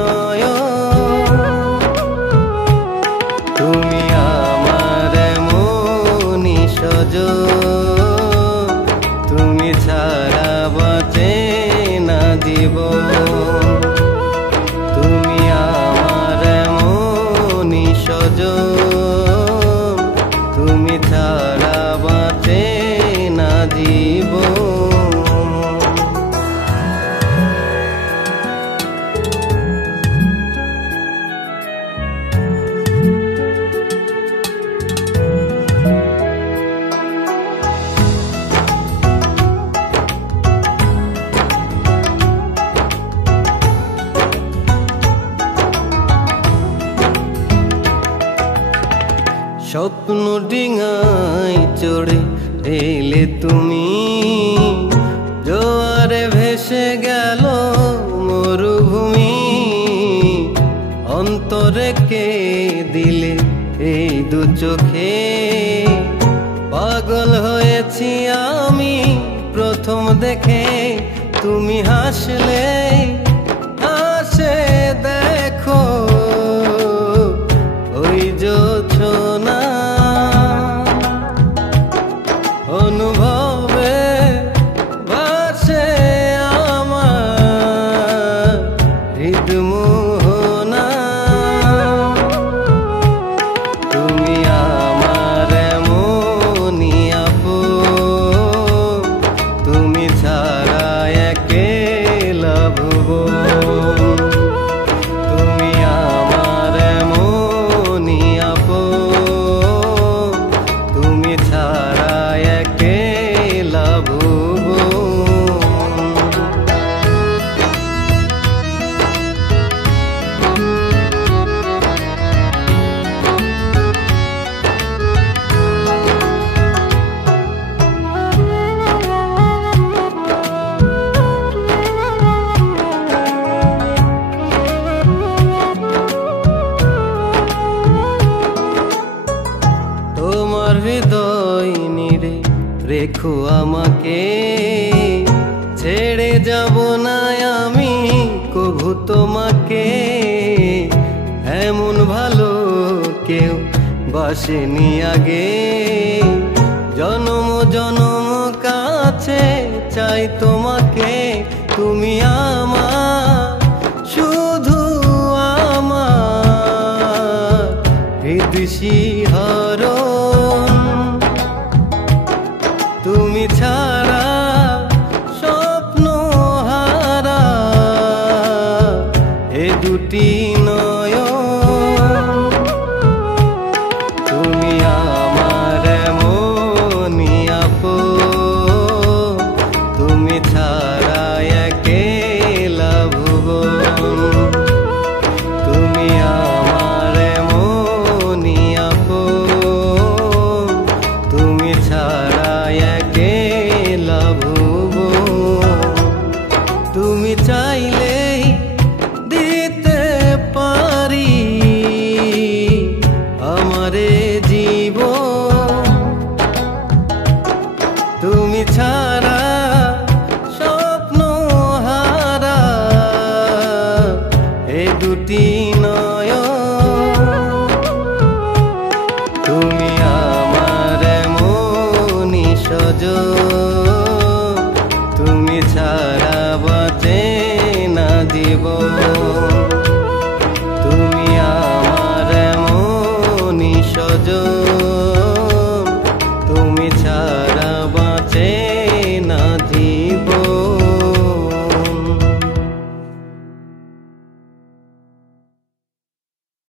নয়ন। তুমি আমার মনি সজন, তুমি ছাড়া বাঁচে না জীবন। তুমি আমার মনি সজন, তুমি ছাড়া বাঁচে না জীবন। স্বপ্ন ডিঙায় চড়ে এলে তুমি, জোয়ারে ভেসে গেল মরুভূমি। অন্তরে কে দিলে এই দু চোখে, পাগল হয়েছি আমি প্রথম দেখে। তুমি হাসলে হাসে দেখো ওই জোছনা, অনুভবে ভাসে আমার হৃদমোহনা। তুমি আমার মনি আপন, তুমি ছাড়া একেলা ভুবন। তুমি আমার মনি আপন, তুমি ছাড়া একেলা ভুবন। তোমার হৃদয় নিরে রেখো আমাকে, ছেড়ে যাব না আমি কভু তোমাকে। এমন ভালো কেউ বাসেনি আগে, জনম জনম কাছে চাই তোমাকে। তুমি আমার শুধু আমার হৃদশিহরণ, তুমি ছাড়া স্বপ্ন হারা এ দুটি নয়ন। তুমি আমার মনি আপন, তুমি ছাড়া একেলা ভুবন। তুমি আমার মনি আপন, তুমি ছাড়া একেলা ভুবন। তুমি চাইলেই দিতে পারি আমারে জীবন, তুমি ছাড়া স্বপ্ন হারা এ দুটি